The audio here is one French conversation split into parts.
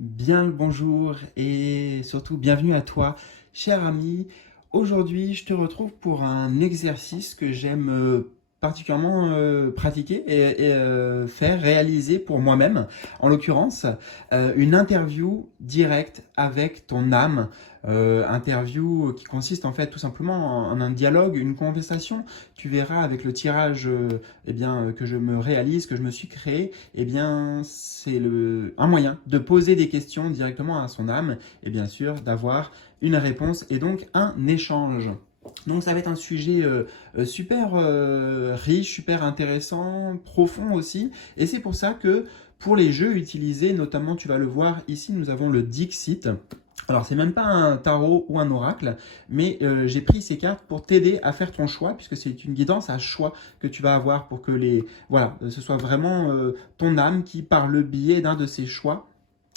Bien le bonjour et surtout bienvenue à toi, cher ami. Aujourd'hui, je te retrouve pour un exercice que j'aime particulièrement pratiquer et faire réaliser pour moi-même. En l'occurrence, une interview directe avec ton âme. Interview qui consiste en fait tout simplement en un dialogue, une conversation. Tu verras avec le tirage que je me réalise, que je me suis créé, c'est un moyen de poser des questions directement à son âme et bien sûr d'avoir une réponse et donc un échange. Donc ça va être un sujet super riche, super intéressant, profond aussi. Et c'est pour ça que pour les jeux utilisés, notamment tu vas le voir ici, nous avons le Dixit. Alors c'est même pas un tarot ou un oracle, mais j'ai pris ces cartes pour t'aider à faire ton choix, puisque c'est une guidance à choix que tu vas avoir pour que ce soit vraiment ton âme qui, par le biais d'un de ces choix,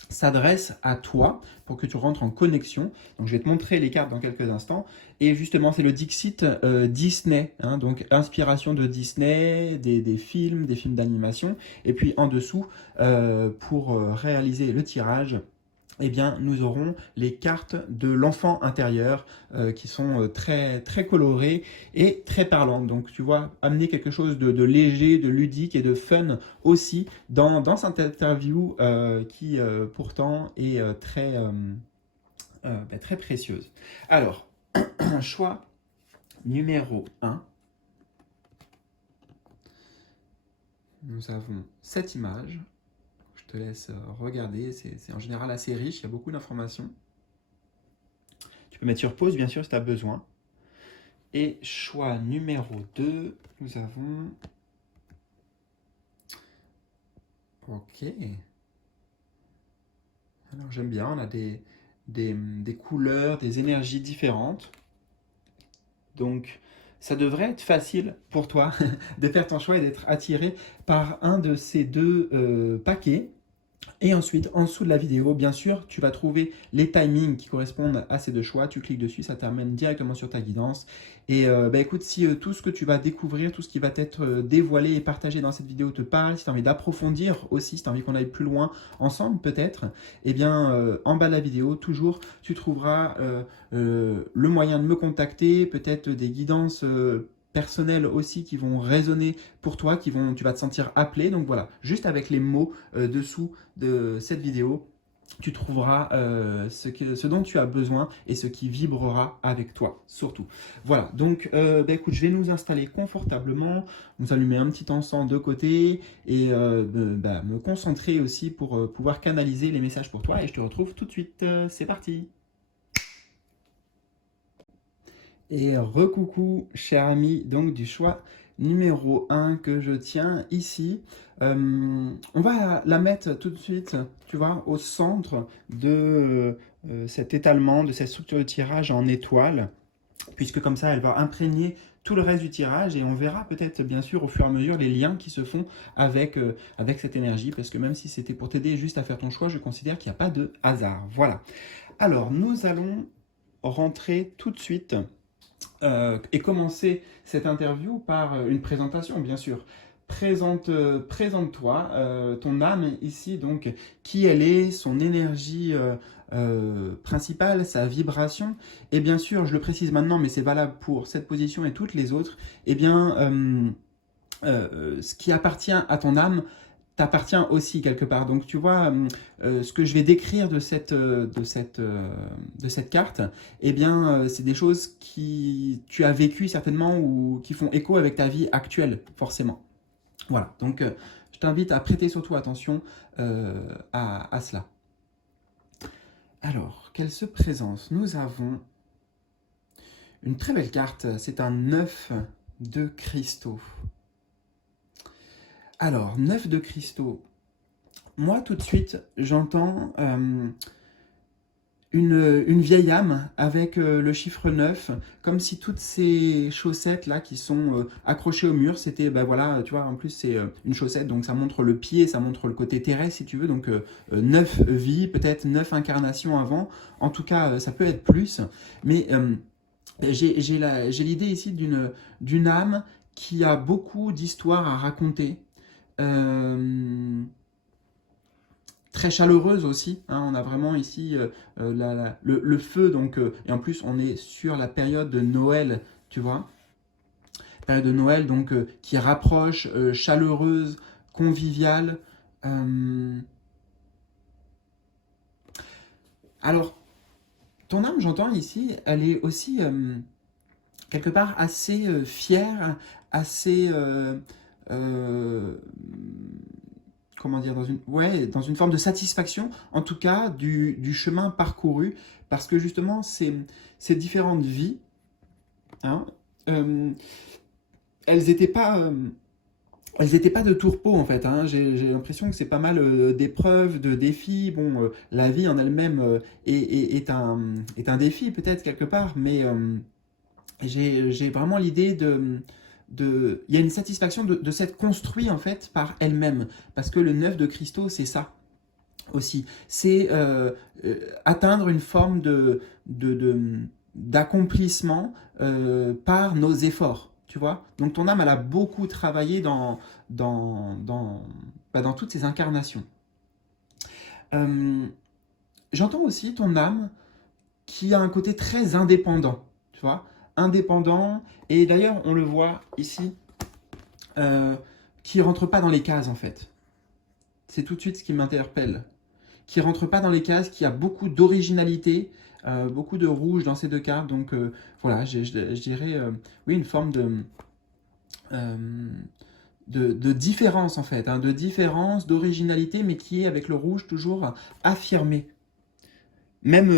s'adresse à toi pour que tu rentres en connexion. Donc je vais te montrer les cartes dans quelques instants. Et justement, c'est le Dixit Disney, hein, donc inspiration de Disney, des films d'animation. Et puis en dessous, pour réaliser le tirage, nous aurons les cartes de l'enfant intérieur qui sont très, très colorées et très parlantes. Donc, tu vois, amener quelque chose de léger, de ludique et de fun aussi dans cette interview qui pourtant est très précieuse. Alors, choix numéro un, nous avons cette image. Je te laisse regarder, c'est en général assez riche, il y a beaucoup d'informations. Tu peux mettre sur pause, bien sûr, si tu as besoin. Et choix numéro 2, nous avons... Ok. Alors j'aime bien, on a des couleurs, des énergies différentes. Donc ça devrait être facile pour toi de faire ton choix et d'être attiré par un de ces deux paquets. Et ensuite, en dessous de la vidéo, bien sûr, tu vas trouver les timings qui correspondent à ces deux choix. Tu cliques dessus, ça t'amène directement sur ta guidance. Et écoute, si tout ce que tu vas découvrir, tout ce qui va être dévoilé et partagé dans cette vidéo te parle, si tu as envie d'approfondir aussi, si tu as envie qu'on aille plus loin ensemble peut-être, en bas de la vidéo, toujours, tu trouveras le moyen de me contacter, peut-être des guidances personnelles aussi qui vont résonner pour toi, tu vas te sentir appelé. Donc voilà, juste avec les mots dessous de cette vidéo, tu trouveras ce dont tu as besoin et ce qui vibrera avec toi, surtout. Voilà, donc écoute, je vais nous installer confortablement, nous allumer un petit encens de côté et me concentrer aussi pour pouvoir canaliser les messages pour toi et je te retrouve tout de suite. C'est parti. Et recoucou, cher ami, donc du choix numéro un que je tiens ici. On va la mettre tout de suite, tu vois, au centre de cet étalement, de cette structure de tirage en étoile, puisque comme ça, elle va imprégner tout le reste du tirage et on verra peut-être bien sûr au fur et à mesure les liens qui se font avec cette énergie, parce que même si c'était pour t'aider juste à faire ton choix, je considère qu'il n'y a pas de hasard. Voilà. Alors, nous allons rentrer tout de suite et commencer cette interview par une présentation, bien sûr. Présente-toi, ton âme ici, donc, qui elle est, son énergie principale, sa vibration. Et bien sûr, je le précise maintenant, mais c'est valable pour cette position et toutes les autres, ce qui appartient à ton âme t'appartient aussi quelque part. Donc tu vois, ce que je vais décrire de cette carte, c'est des choses qui tu as vécues certainement ou qui font écho avec ta vie actuelle, forcément. Voilà, donc je t'invite à prêter surtout attention à cela. Alors, quelle se présence? Nous avons une très belle carte, c'est un 9 de cristaux. Alors, 9 de cristaux. Moi, tout de suite, j'entends une vieille âme avec le chiffre 9, comme si toutes ces chaussettes-là qui sont accrochées au mur, c'était, voilà, tu vois, en plus c'est une chaussette, donc ça montre le pied, ça montre le côté terrestre, si tu veux, donc 9 vies, peut-être 9 incarnations avant, en tout cas, ça peut être plus, mais j'ai l'idée ici d'une âme qui a beaucoup d'histoires à raconter, euh, très chaleureuse aussi, hein. On a vraiment ici le feu, donc, et en plus on est sur la période de Noël, tu vois, période de Noël donc qui rapproche, chaleureuse, conviviale. Euh, alors, ton âme, j'entends ici, elle est aussi quelque part assez fière, assez euh, comment dire, ouais, dans une forme de satisfaction, en tout cas, du chemin parcouru, parce que justement, ces différentes vies, hein, euh, elles n'étaient pas, elles étaient pas de tourpeau, en fait, hein. J'ai l'impression que c'est pas mal d'épreuves, de défis. Bon, la vie en elle-même est un défi, peut-être, quelque part, mais j'ai vraiment l'idée il y a une satisfaction de s'être construit en fait par elle-même, parce que le neuf de Christo, c'est ça aussi, c'est atteindre une forme de, de- d'accomplissement par nos efforts, tu vois. Donc ton âme, elle a beaucoup travaillé dans, dans, dans toutes ces incarnations. Euh, J'entends aussi ton âme qui a un côté très indépendant, tu vois, indépendant, et d'ailleurs on le voit ici, euh, qui rentre pas dans les cases en fait. C'est tout de suite ce qui m'interpelle. Qui rentre pas dans les cases, qui a beaucoup d'originalité, beaucoup de rouge dans ces deux cartes, donc voilà, je dirais, oui, une forme euh, de différence en fait, hein, de différence, d'originalité, mais qui est avec le rouge toujours affirmé. Même,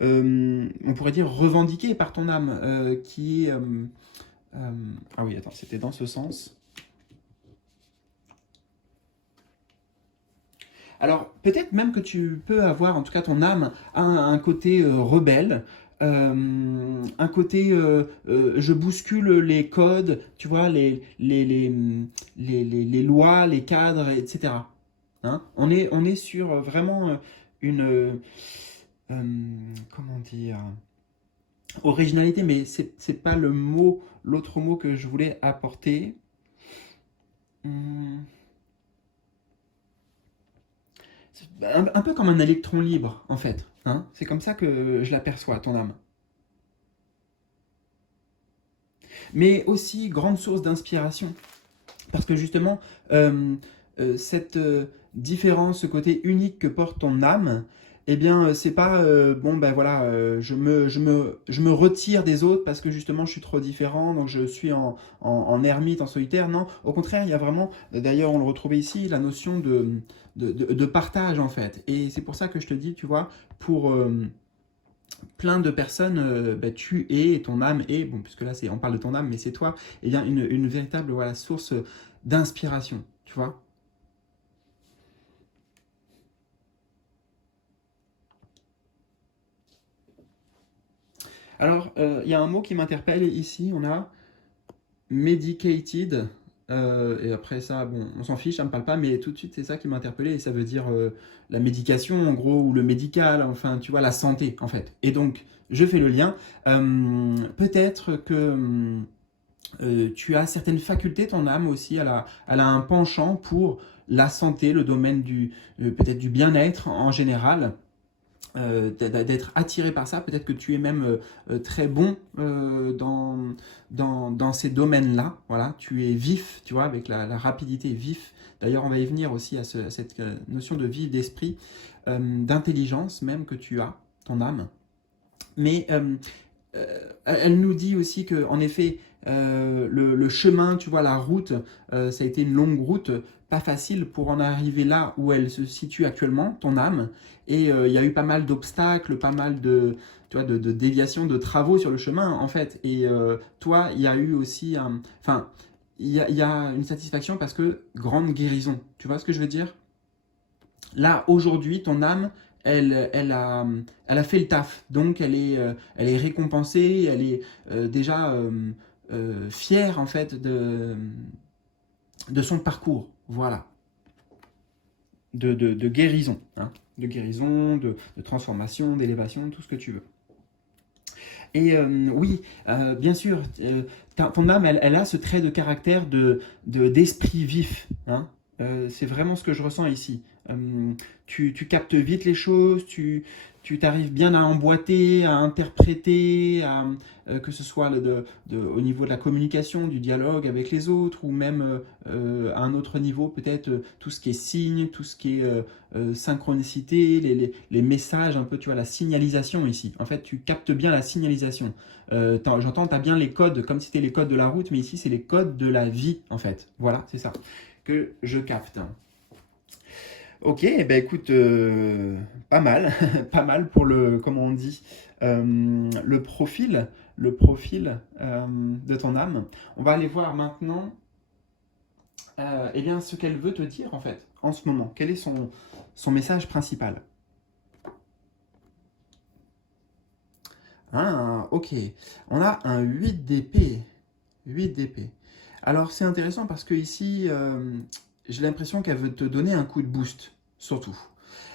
on pourrait dire, revendiqué par ton âme, qui est... ah oui, attends, c'était dans ce sens. Alors, peut-être même que tu peux avoir, en tout cas ton âme, un côté rebelle, un côté je bouscule les codes, tu vois, les lois, les cadres, etc. Hein, on est sur vraiment une... comment dire, originalité, mais c'est pas le mot, l'autre mot que je voulais apporter. Hum, un peu comme un électron libre, en fait. Hein, c'est comme ça que je l'aperçois, ton âme. Mais aussi grande source d'inspiration. Parce que justement, cette différence, ce côté unique que porte ton âme, eh bien, c'est pas bon, ben voilà, je me retire des autres parce que justement je suis trop différent, donc je suis en ermite, en solitaire. Non, au contraire, il y a vraiment, d'ailleurs, on le retrouvait ici, la notion de partage en fait. Et c'est pour ça que je te dis, tu vois, pour plein de personnes, bah, tu es, et ton âme est, bon, puisque là on parle de ton âme, mais c'est toi, et bien une véritable voilà, source d'inspiration, tu vois. Alors, il y a un mot qui m'interpelle ici, on a medicated, et après ça, bon, on s'en fiche, ça me parle pas, mais tout de suite c'est ça qui m'a interpellé, et ça veut dire la médication en gros, ou le médical, enfin tu vois, la santé en fait. Et donc, je fais le lien. Peut-être que tu as certaines facultés, ton âme aussi, elle a un penchant pour la santé, le domaine peut-être du bien-être en général, d'être attiré par ça. Peut-être que tu es même très bon dans ces domaines-là. Voilà, tu es vif, tu vois, avec la rapidité vif. D'ailleurs, on va y venir aussi à cette notion de vif d'esprit, d'intelligence même que tu as, ton âme. Mais elle nous dit aussi que, en effet, le chemin, tu vois, la route, ça a été une longue route, pas facile pour en arriver là où elle se situe actuellement, ton âme. Et il y a eu pas mal d'obstacles, pas mal tu vois, de déviations, de travaux sur le chemin, en fait. Et toi, il y a eu aussi enfin, il y a une satisfaction parce que grande guérison. Tu vois ce que je veux dire? Là, aujourd'hui, ton âme, elle a fait le taf. Donc, elle est récompensée, elle est déjà fière, en fait, de son parcours. Voilà. De guérison. Hein. De guérison, de transformation, d'élévation, tout ce que tu veux. Et oui, bien sûr, ton âme, elle a ce trait de caractère d'esprit vif. Hein. C'est vraiment ce que je ressens ici. tu captes vite les choses, tu t'arrives bien à emboîter, à interpréter, que ce soit au niveau de la communication, du dialogue avec les autres, ou même à un autre niveau, peut-être tout ce qui est signe, tout ce qui est synchronicité, les messages, un peu, tu vois, la signalisation ici. En fait, tu captes bien la signalisation. J'entends, tu as bien les codes, comme si c'était les codes de la route, mais ici, c'est les codes de la vie, en fait. Voilà, c'est ça que je capte. Ok, eh ben écoute, pas mal, pas mal pour comment on dit, le profil de ton âme. On va aller voir maintenant, eh bien, ce qu'elle veut te dire en fait, en ce moment. Quel est son message principal? Ah, ok. On a un 8 d'épée. 8 d'épée. Alors c'est intéressant parce que ici, j'ai l'impression qu'elle veut te donner un coup de boost, surtout.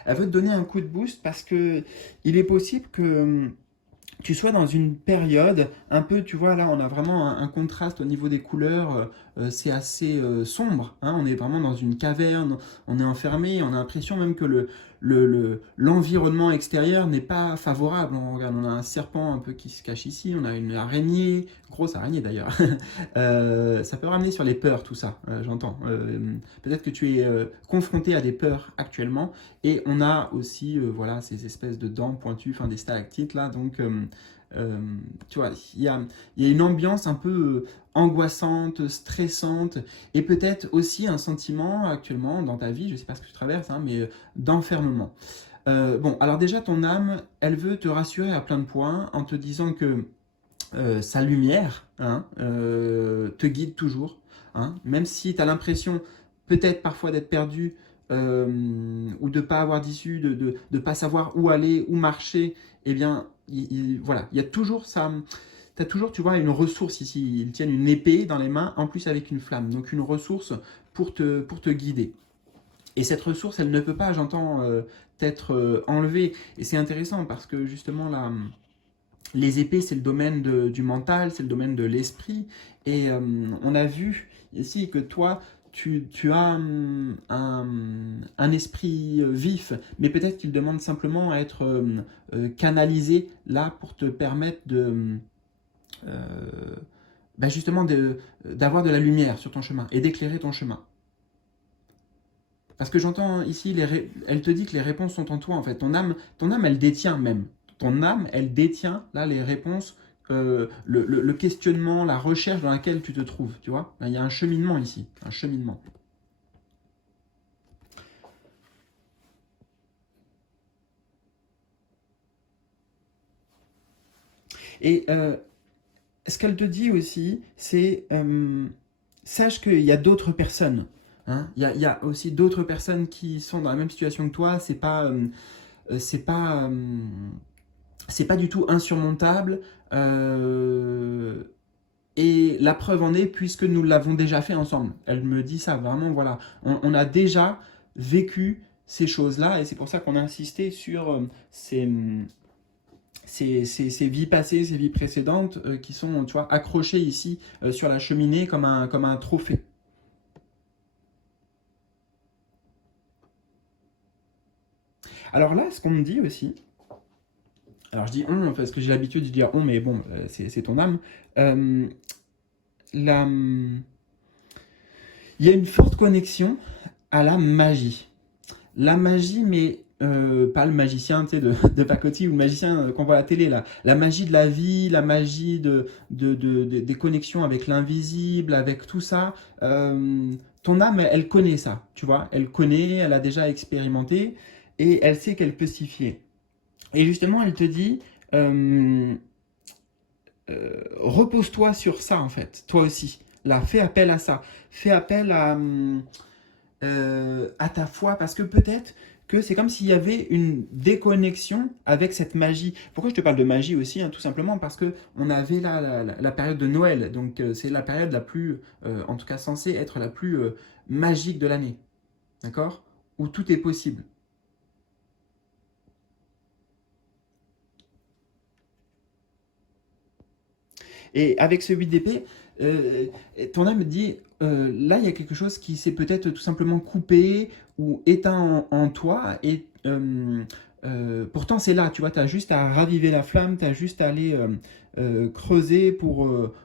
Elle veut te donner un coup de boost parce que il est possible que tu sois dans une période un peu, tu vois, là on a vraiment un contraste au niveau des couleurs, c'est assez sombre, hein, on est vraiment dans une caverne, on est enfermé, on a l'impression même que l'environnement extérieur n'est pas favorable. On regarde, on a un serpent un peu qui se cache ici, on a une araignée, grosse araignée d'ailleurs. Ça peut ramener sur les peurs tout ça, j'entends. Peut-être que tu es confronté à des peurs actuellement, et on a aussi voilà, ces espèces de dents pointues, enfin des stalactites là, donc euh, tu vois, il y a une ambiance un peu angoissante, stressante, et peut-être aussi un sentiment actuellement dans ta vie, je ne sais pas ce que tu traverses, hein, mais d'enfermement. Bon, alors déjà, ton âme, elle veut te rassurer à plein de points en te disant que sa lumière, hein, te guide toujours, hein, même si tu as l'impression peut-être parfois d'être perdu, ou de ne pas avoir d'issue, de ne pas savoir où aller, où marcher. Eh bien, voilà, il y a toujours ça. Tu as toujours, tu vois, une ressource ici. Ils tiennent une épée dans les mains, en plus avec une flamme. Donc une ressource pour te guider. Et cette ressource, elle ne peut pas, j'entends, être enlevée. Et c'est intéressant parce que justement, là, les épées, c'est le domaine du mental, c'est le domaine de l'esprit. Et on a vu ici que toi, tu as un esprit vif, mais peut-être qu'il demande simplement à être canalisé là pour te permettre euh, justement d'avoir de la lumière sur ton chemin et d'éclairer ton chemin. Parce que j'entends ici, elle te dit que les réponses sont en toi, en fait. Ton âme, elle détient même. Ton âme, elle détient, là, les réponses, le questionnement, la recherche dans laquelle tu te trouves, tu vois. Il y a un cheminement ici, un cheminement. Et ce qu'elle te dit aussi, c'est sache qu'il y a d'autres personnes. Hein. Il y a aussi d'autres personnes qui sont dans la même situation que toi. C'est pas, c'est pas du tout insurmontable. Euh, et la preuve en est, puisque nous l'avons déjà fait ensemble. Elle me dit ça, vraiment, voilà. On a déjà vécu ces choses-là, et c'est pour ça qu'on a insisté sur ces vies passées, ces vies précédentes, qui sont, tu vois, accrochées ici sur la cheminée comme un trophée. Alors là, ce qu'on me dit aussi, alors je dis on parce que j'ai l'habitude de dire on, mais bon, c'est ton âme. Euh, la, il y a une forte connexion à la magie. La magie, mais pas le magicien, tu sais, de pacotille, ou le magicien qu'on voit à la télé, là. La magie de la vie, la magie des connexions avec l'invisible, avec tout ça. Ton âme, elle connaît ça, tu vois. Elle connaît, elle a déjà expérimenté, et elle sait qu'elle peut s'y fier. Et justement, elle te dit, euh, repose-toi sur ça, en fait, toi aussi. Là, fais appel à ça. Fais appel à ta foi, parce que peut-être que c'est comme s'il y avait une déconnexion avec cette magie. Pourquoi je te parle de magie aussi, hein, tout simplement parce que on avait là la période de Noël, donc c'est la période la plus, en tout cas censée être la plus magique de l'année, d'accord? Où tout est possible. Et avec ce 8 d'épée, ton âme dit, là, il y a quelque chose qui s'est peut-être tout simplement coupé ou éteint en toi, et pourtant c'est là, tu vois, tu as juste à raviver la flamme, tu as juste à aller creuser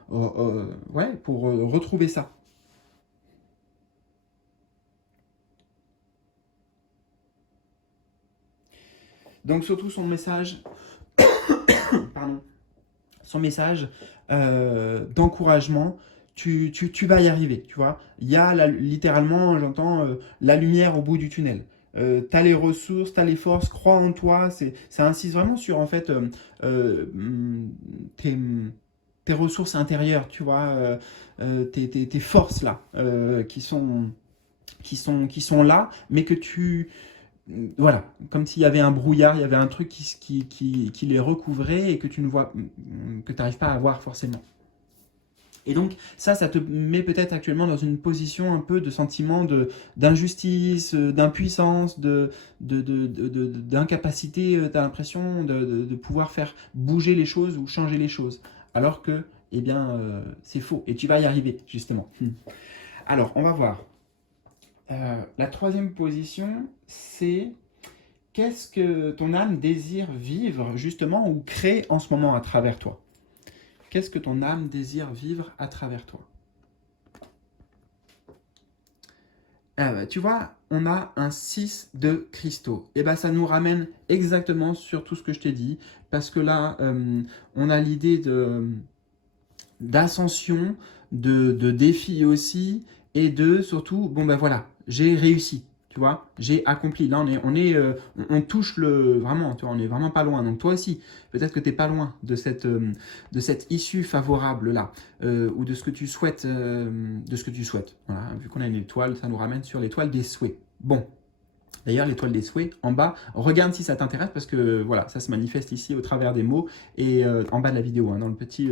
ouais, pour retrouver ça. Donc surtout son message, pardon, son message d'encouragement, tu vas y arriver, tu vois. Il y a littéralement, j'entends, la lumière au bout du tunnel. Tu as les ressources, tu as les forces, crois en toi. Ça insiste vraiment sur, en fait, tes, tes ressources intérieures, tu vois, tes forces là, qui sont là, mais que tu, voilà, comme s'il y avait un brouillard, il y avait un truc qui les recouvrait et que tu ne vois, que tu n'arrives pas à voir forcément. Et donc ça te met peut-être actuellement dans une position un peu de sentiment d'injustice, d'impuissance, d'incapacité, tu as l'impression de pouvoir faire bouger les choses ou changer les choses. Alors que, eh bien, c'est faux. Et tu vas y arriver, justement. Alors, on va voir. La troisième position, c'est qu'est-ce que ton âme désire vivre justement ou créer en ce moment à travers toi? Qu'est-ce que ton âme désire vivre à travers toi? Ah bah, tu vois, on a un 6 de cristaux. Et ben ça nous ramène exactement sur tout ce que je t'ai dit, parce que là, on a l'idée d'ascension, de défi aussi, et de surtout, bon ben voilà, j'ai réussi, tu vois, j'ai accompli. Là, on touche vraiment, tu vois, on est vraiment pas loin. Donc toi aussi, peut-être que tu n'es pas loin de cette issue favorable-là, ou de ce que tu souhaites, Voilà, vu qu'on a une étoile, ça nous ramène sur l'étoile des souhaits. Bon, d'ailleurs, l'étoile des souhaits, en bas, regarde si ça t'intéresse parce que voilà, ça se manifeste ici au travers des mots et en bas de la vidéo, hein, dans le petit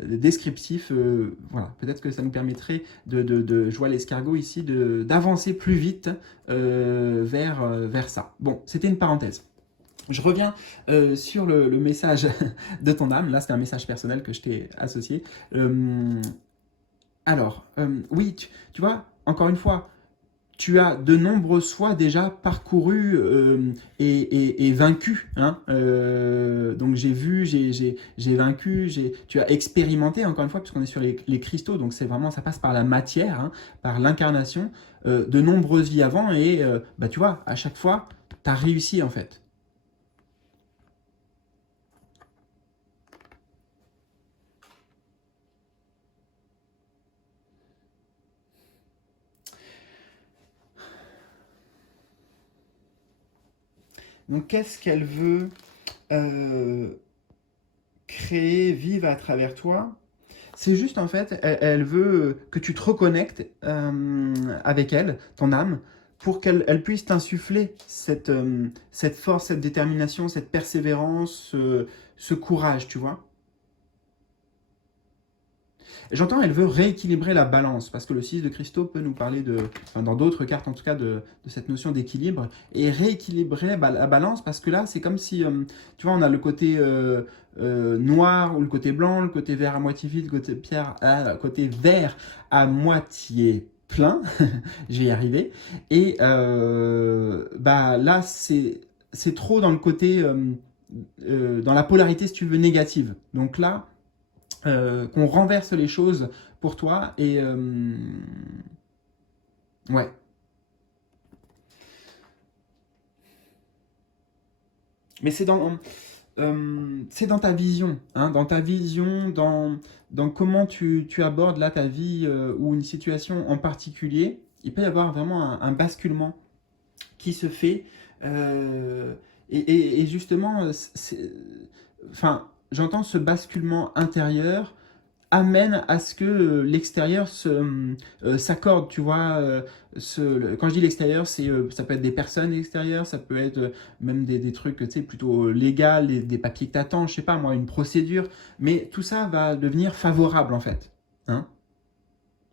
descriptif. Voilà, peut-être que ça nous permettrait je vois l'escargot ici, d'avancer plus vite vers ça. Bon, c'était une parenthèse. Je reviens sur le message de ton âme. Là, c'est un message personnel que je t'ai associé. Oui, tu vois, encore une fois, tu as de nombreuses fois déjà parcouru et vaincu. Hein, donc j'ai vu, j'ai vaincu, tu as expérimenté, encore une fois, puisqu'on est sur les cristaux, donc c'est vraiment, ça passe par la matière, hein, par l'incarnation, de nombreuses vies avant, et bah, tu vois, à chaque fois, tu as réussi en fait. Donc qu'est-ce qu'elle veut euh, créer, vivre à travers toi? C'est juste en fait, elle veut que tu te reconnectes avec elle, ton âme, pour qu'elle puisse t'insuffler cette force, cette détermination, cette persévérance, ce courage, tu vois. J'entends, elle veut rééquilibrer la balance, parce que le 6 de cristaux peut nous parler enfin, dans d'autres cartes en tout cas, de cette notion d'équilibre, et rééquilibrer la balance, parce que là, c'est comme si, tu vois, on a le côté noir ou le côté blanc, le côté vert à moitié vide, le côté vert à moitié plein, je vais y arriver, et bah, là, c'est trop dans le côté, dans la polarité, si tu veux, négative. Donc là, qu'on renverse les choses pour toi et ouais. Mais c'est dans ta vision, hein, dans ta vision, dans comment tu abordes là ta vie ou une situation en particulier. Il peut y avoir vraiment un basculement qui se fait. euh, et justement, enfin, j'entends ce basculement intérieur amène à ce que l'extérieur s'accorde, tu vois. Quand je dis l'extérieur, ça peut être des personnes extérieures, ça peut être même des trucs, tu sais, plutôt légal, des papiers que t'attends, je sais pas moi, une procédure, mais tout ça va devenir favorable en fait. Hein,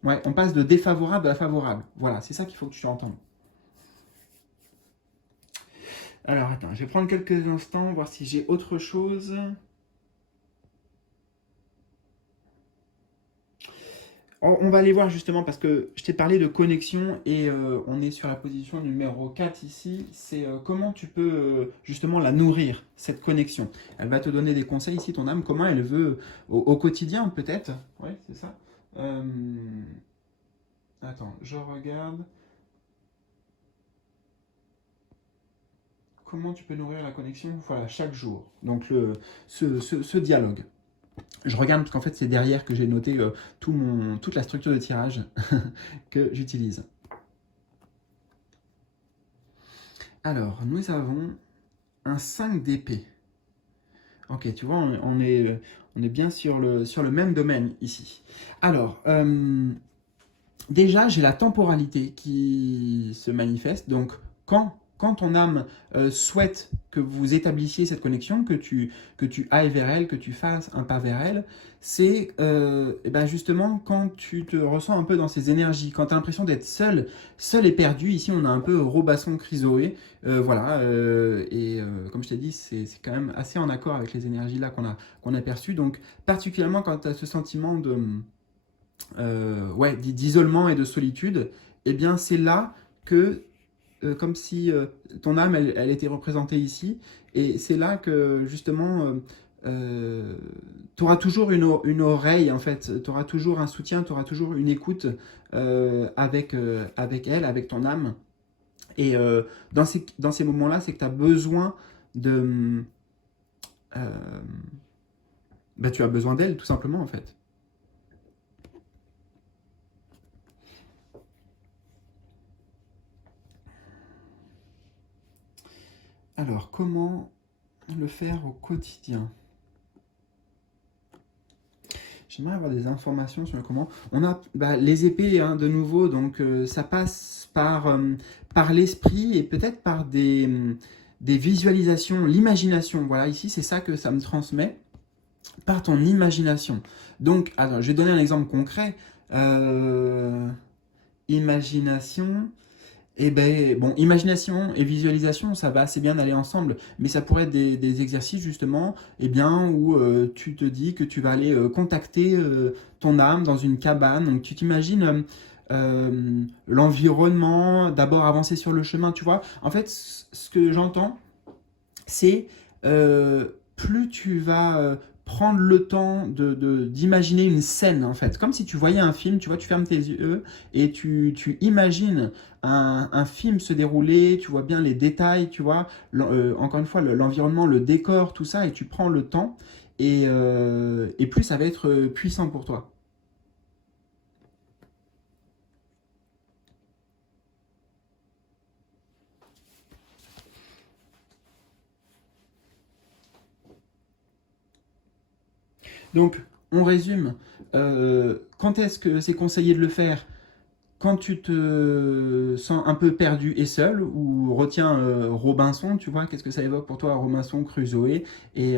ouais, on passe de défavorable à favorable. Voilà, c'est ça qu'il faut que tu entendes. Alors attends, je vais prendre quelques instants, voir si j'ai autre chose. On va aller voir justement parce que je t'ai parlé de connexion et on est sur la position numéro 4 ici. C'est comment tu peux justement la nourrir, cette connexion. Elle va te donner des conseils ici, ton âme, comment elle veut au quotidien peut-être. Oui, c'est ça. Euh, Attends, je regarde. Comment tu peux nourrir la connexion? Voilà, chaque jour. Donc ce dialogue. Je regarde parce qu'en fait c'est derrière que j'ai noté toute la structure de tirage que j'utilise. Alors, nous avons un 5 d'épée. Ok, tu vois, on est bien sur le même domaine ici. Alors, déjà, j'ai la temporalité qui se manifeste. Donc, quand ton âme souhaite que vous établissiez cette connexion, que tu ailles vers elle, que tu fasses un pas vers elle, c'est eh ben justement quand tu te ressens un peu dans ces énergies, quand tu as l'impression d'être seul, seul et perdu. Ici, on a un peu Robasson Chrysoé. Voilà, comme je t'ai dit, c'est quand même assez en accord avec les énergies là qu'on a perçues. Donc, particulièrement quand tu as ce sentiment de ouais, d'isolement et de solitude, eh bien c'est là que, comme si ton âme, elle était représentée ici, et c'est là que justement, tu auras toujours une oreille, en fait, tu auras toujours un soutien, tu auras toujours une écoute avec elle, avec ton âme. Et dans ces moments-là, c'est que tu as besoin de... euh, bah, tu as besoin d'elle, tout simplement, en fait. Alors, comment le faire au quotidien? J'aimerais avoir des informations sur comment. On a bah, les épées, hein, de nouveau, donc ça passe par l'esprit et peut-être par des visualisations, l'imagination. Voilà, ici, c'est ça que ça me transmet, par ton imagination. Donc, alors, je vais donner un exemple concret. Euh, Imagination. Eh ben, bon, imagination et visualisation, ça va assez bien aller ensemble, mais ça pourrait être des exercices justement, eh bien, où tu te dis que tu vas aller contacter ton âme dans une cabane, donc tu t'imagines l'environnement, d'abord avancer sur le chemin, tu vois. En fait, ce que j'entends, c'est plus tu vas prendre le temps d'imaginer une scène, en fait. Comme si tu voyais un film, tu vois, tu fermes tes yeux et tu imagines un film se dérouler, tu vois bien les détails, tu vois, encore une fois, l'environnement, le décor, tout ça, et tu prends le temps, et plus ça va être puissant pour toi. Donc, on résume. Quand est-ce que c'est conseillé de le faire? Quand tu te sens un peu perdu et seul, ou retiens Robinson, tu vois, qu'est-ce que ça évoque pour toi, Robinson Crusoe, et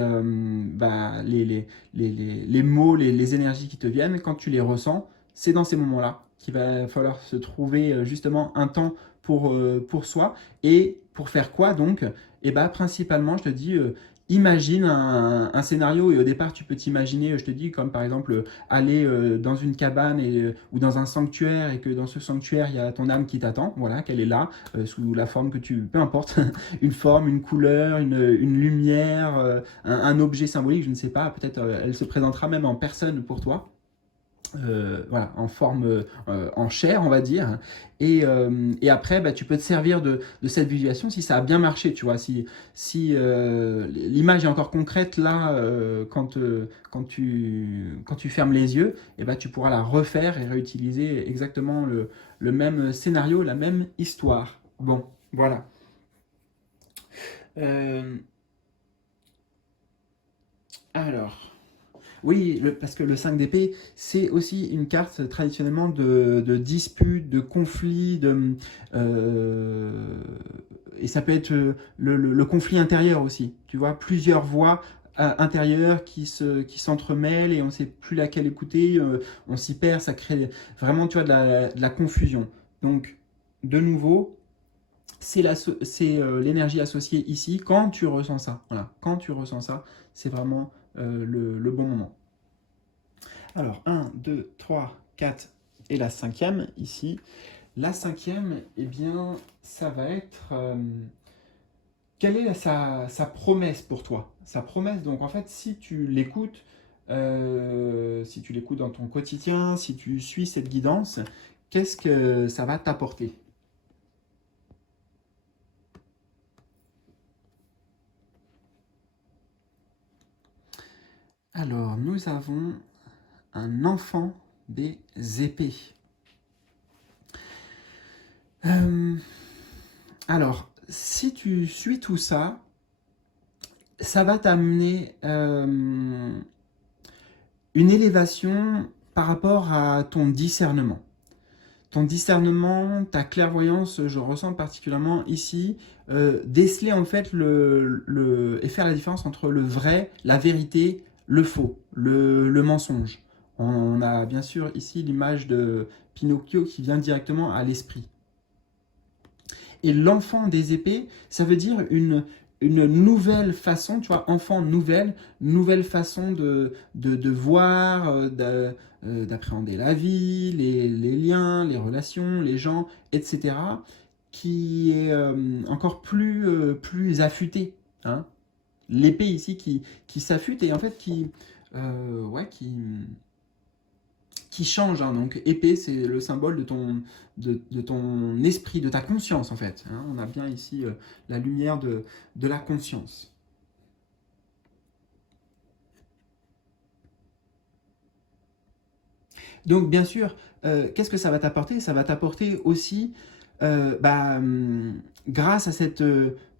bah, les mots, les énergies qui te viennent, quand tu les ressens, c'est dans ces moments-là qu'il va falloir se trouver justement un temps pour soi, et pour faire quoi donc? Et bah principalement, je te dis, imagine un scénario, et au départ tu peux t'imaginer, je te dis, comme par exemple aller dans une cabane ou dans un sanctuaire, et que dans ce sanctuaire il y a ton âme qui t'attend, voilà, qu'elle est là, sous la forme que tu, peu importe, une forme, une couleur, une lumière, un objet symbolique, je ne sais pas, peut-être elle se présentera même en personne pour toi. Voilà, en forme, en chair, on va dire. Et après, bah, tu peux te servir de cette visualisation si ça a bien marché, tu vois. Si l'image est encore concrète là, quand tu fermes les yeux, et bah, tu pourras la refaire et réutiliser exactement le même scénario, la même histoire. Bon, voilà. Euh, alors. Oui, parce que le 5 d'épée, c'est aussi une carte traditionnellement de dispute, de conflit, euh, et ça peut être le conflit intérieur aussi. Tu vois, plusieurs voix intérieures qui s'entremêlent, et on ne sait plus laquelle écouter, on s'y perd, ça crée vraiment, tu vois, de la confusion. Donc, de nouveau, c'est l'énergie associée ici quand tu ressens ça. Voilà, quand tu ressens ça, c'est vraiment le bon moment. Alors, 1, 2, 3, 4 et la cinquième ici. La cinquième, eh bien, ça va être... quelle est sa promesse pour toi? Sa promesse, donc en fait, si tu l'écoutes dans ton quotidien, si tu suis cette guidance, qu'est-ce que ça va t'apporter? Alors, nous avons un enfant des épées. Euh, alors, si tu suis tout ça, ça va t'amener une élévation par rapport à ton discernement. Ton discernement, ta clairvoyance, je ressens particulièrement ici, déceler en fait et faire la différence entre le vrai, la vérité, le faux, le mensonge. On a bien sûr ici l'image de Pinocchio qui vient directement à l'esprit. Et l'enfant des épées, ça veut dire une nouvelle façon, tu vois, enfant nouvelle façon de voir, d'appréhender la vie, les liens, les relations, les gens, etc., qui est encore plus affûté. Hein. L'épée ici qui s'affûte et en fait qui change. Hein. Donc épée, c'est le symbole de ton esprit, de ta conscience en fait. Hein. On a bien ici la lumière de la conscience. Donc bien sûr, qu'est-ce que ça va t'apporter? Ça va t'apporter aussi, grâce à cette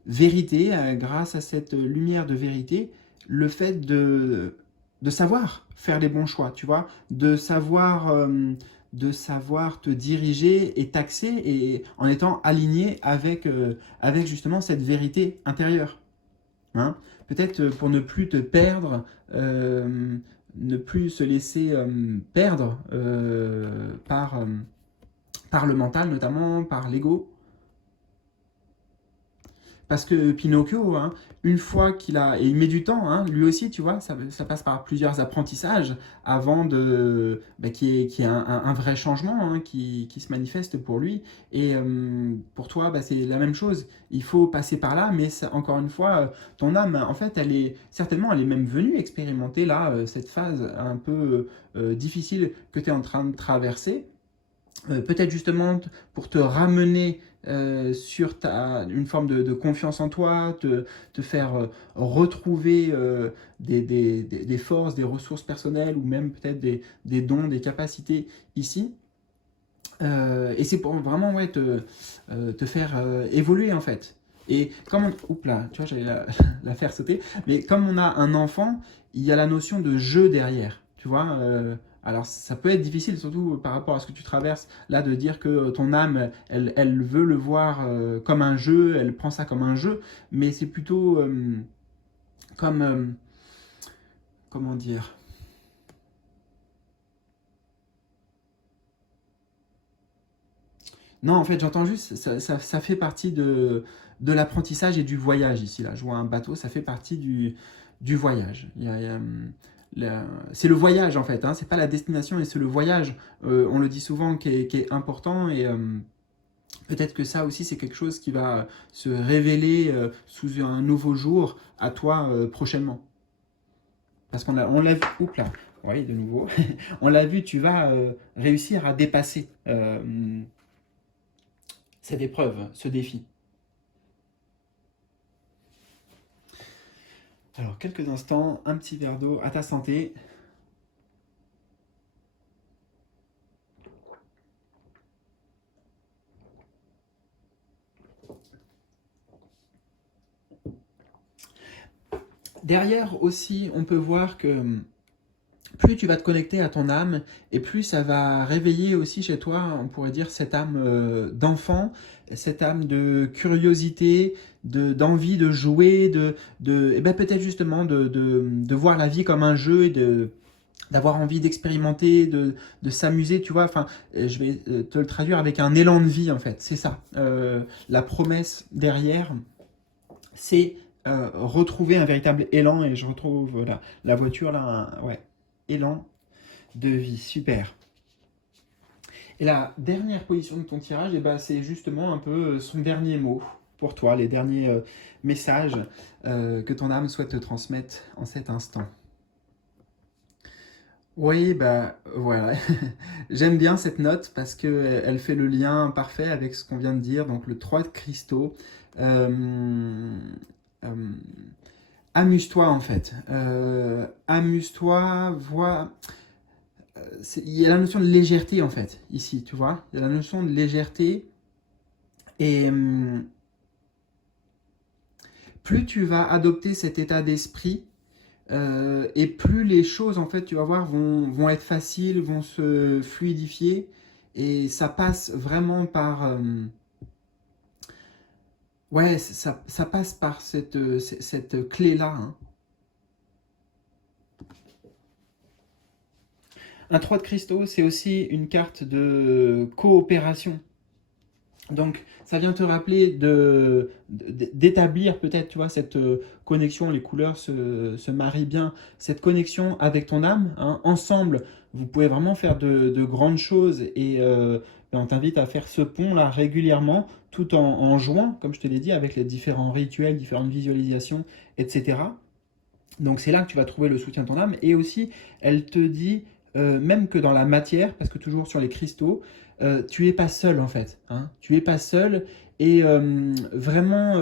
vérité, grâce à cette lumière de vérité, le fait de savoir faire les bons choix, tu vois, de savoir te diriger et t'axer et en étant aligné avec justement cette vérité intérieure. Hein. Peut-être pour ne plus te perdre, ne plus se laisser perdre par le mental, notamment par l'ego. Parce que Pinocchio, hein, une fois et il met du temps, hein, lui aussi, tu vois, ça passe par plusieurs apprentissages avant qu'il y ait un vrai changement hein, qui se manifeste pour lui. Et pour toi, c'est la même chose. Il faut passer par là, mais encore une fois, ton âme, en fait, elle est même venue expérimenter là, cette phase un peu difficile que tu es en train de traverser. Peut-être justement pour te ramener sur une forme de confiance en toi, te faire retrouver des forces, des ressources personnelles ou même peut-être des dons, des capacités ici. Et c'est pour vraiment ouais, te faire évoluer en fait. Et comme oups là, tu vois, j'allais la faire sauter, mais comme on a un enfant, il y a la notion de jeu derrière, tu vois. Alors ça peut être difficile, surtout par rapport à ce que tu traverses, là, de dire que ton âme, elle veut le voir comme un jeu, elle prend ça comme un jeu, mais c'est plutôt comme, comment dire, non, en fait, j'entends juste, ça fait partie de l'apprentissage et du voyage ici. Là, je vois un bateau, ça fait partie du voyage. C'est le voyage en fait, hein, c'est pas la destination, et c'est le voyage. On le dit souvent qui est important, et peut-être que ça aussi c'est quelque chose qui va se révéler sous un nouveau jour à toi prochainement. Parce on l'a vu, oups là, oui, de nouveau, on l'a vu, tu vas réussir à dépasser cette épreuve, ce défi. Alors, quelques instants, un petit verre d'eau à ta santé. Derrière aussi, on peut voir que plus tu vas te connecter à ton âme, et plus ça va réveiller aussi chez toi, on pourrait dire, cette âme d'enfant, cette âme de curiosité, d'envie de jouer, et ben peut-être justement de voir la vie comme un jeu, et d'avoir envie d'expérimenter, de s'amuser, tu vois. Enfin, je vais te le traduire avec un élan de vie, en fait. C'est ça. La promesse derrière, c'est retrouver un véritable élan, et je retrouve la voiture là, ouais, élan de vie, super. Et la dernière position de ton tirage, eh ben, c'est justement un peu son dernier mot pour toi, les derniers messages que ton âme souhaite te transmettre en cet instant. Oui, bah voilà. J'aime bien cette note parce que elle fait le lien parfait avec ce qu'on vient de dire. Donc le 3 de cristaux. Euh, euh, Amuse-toi en fait. Amuse-toi, vois. Il y a la notion de légèreté en fait, ici, tu vois. Il y a la notion de légèreté. Et plus tu vas adopter cet état d'esprit, et plus les choses, en fait, tu vas voir, vont être faciles, vont se fluidifier. Et ça passe vraiment par... ouais, ça passe par cette clé-là, hein. Un 3 de cristaux, c'est aussi une carte de coopération. Donc, ça vient te rappeler d'établir peut-être, tu vois, cette connexion, les couleurs se marient bien, cette connexion avec ton âme, hein. Ensemble, vous pouvez vraiment faire de grandes choses et ben, on t'invite à faire ce pont-là régulièrement, tout en jouant, comme je te l'ai dit, avec les différents rituels, différentes visualisations, etc. Donc c'est là que tu vas trouver le soutien de ton âme. Et aussi, elle te dit, même que dans la matière, parce que toujours sur les cristaux, tu n'es pas seul en fait, hein. Tu n'es pas seul et vraiment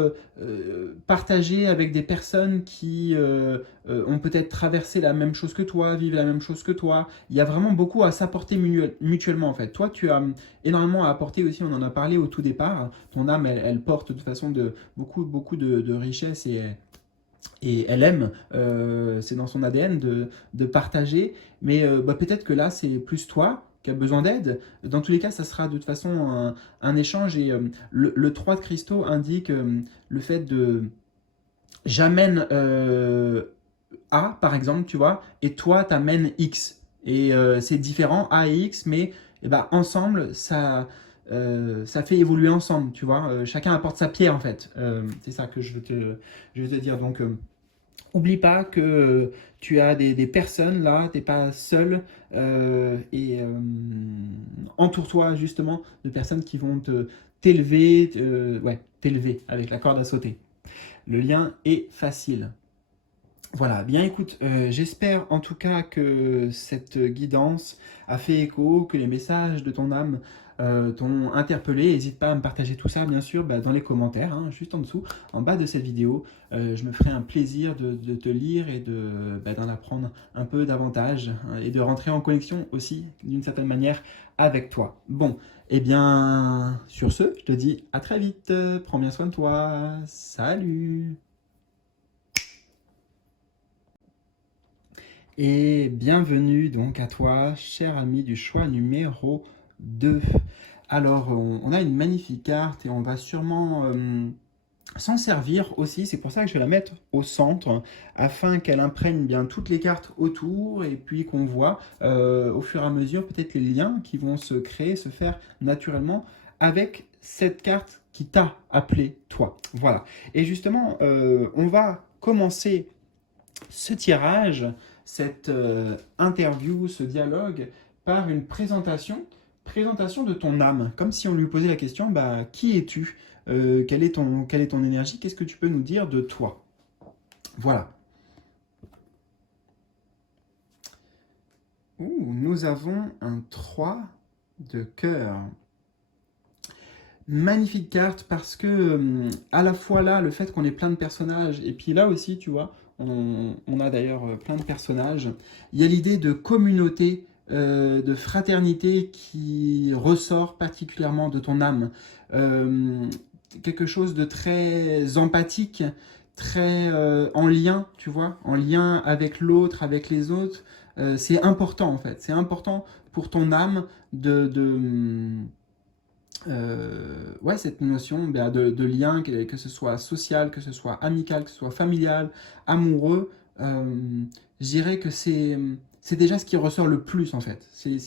partager avec des personnes qui ont peut-être traversé la même chose que toi, vivent la même chose que toi. Il y a vraiment beaucoup à s'apporter mutuellement en fait. Toi, tu as énormément à apporter aussi, on en a parlé au tout départ. Ton âme, elle porte de toute façon beaucoup de richesses et elle aime, c'est dans son ADN de partager, mais bah, peut-être que là c'est plus toi qui as besoin d'aide. Dans tous les cas, ça sera de toute façon un échange et le 3 de cristaux indique le fait de j'amène A par exemple, tu vois, et toi t'amènes X. Et c'est différent, A et X, mais eh ben, ensemble, ça fait évoluer ensemble, tu vois. Chacun apporte sa pierre en fait. C'est ça que je veux te dire. Donc, oublie pas que tu as des personnes là, t'es pas seul et entoure-toi justement de personnes qui vont t'élever, ouais, t'élever avec la corde à sauter. Le lien est facile. Voilà, bien écoute, j'espère en tout cas que cette guidance a fait écho, que les messages de ton âme t'ont interpellé. N'hésite pas à me partager tout ça, bien sûr, bah, dans les commentaires, hein, juste en dessous, en bas de cette vidéo. Je me ferai un plaisir de te lire et bah, d'en apprendre un peu davantage hein, et de rentrer en connexion aussi, d'une certaine manière, avec toi. Bon, eh bien, sur ce, je te dis à très vite. Prends bien soin de toi. Salut! Et bienvenue donc à toi, cher ami du choix numéro 2. Alors, on a une magnifique carte et on va sûrement s'en servir aussi. C'est pour ça que je vais la mettre au centre, afin qu'elle imprègne bien toutes les cartes autour et puis qu'on voit au fur et à mesure peut-être les liens qui vont se créer, se faire naturellement avec cette carte qui t'a appelé toi. Voilà. Et justement, on va commencer ce tirage, cette interview, ce dialogue, par une présentation de ton âme, comme si on lui posait la question, bah, qui es-tu? Quelle est ton énergie? Qu'est-ce que tu peux nous dire de toi? Voilà. Ouh, nous avons un 3 de cœur. Magnifique carte parce que à la fois là, le fait qu'on ait plein de personnages, et puis là aussi, tu vois, on a d'ailleurs plein de personnages, il y a l'idée de communauté, de fraternité qui ressort particulièrement de ton âme. Euh, Quelque chose de très empathique, très en lien, tu vois, en lien avec l'autre, avec les autres. C'est important en fait, c'est important pour ton âme ouais, cette notion ben, de lien, que ce soit social, que ce soit amical, que ce soit familial, amoureux, je dirais que c'est déjà ce qui ressort le plus en fait. C'est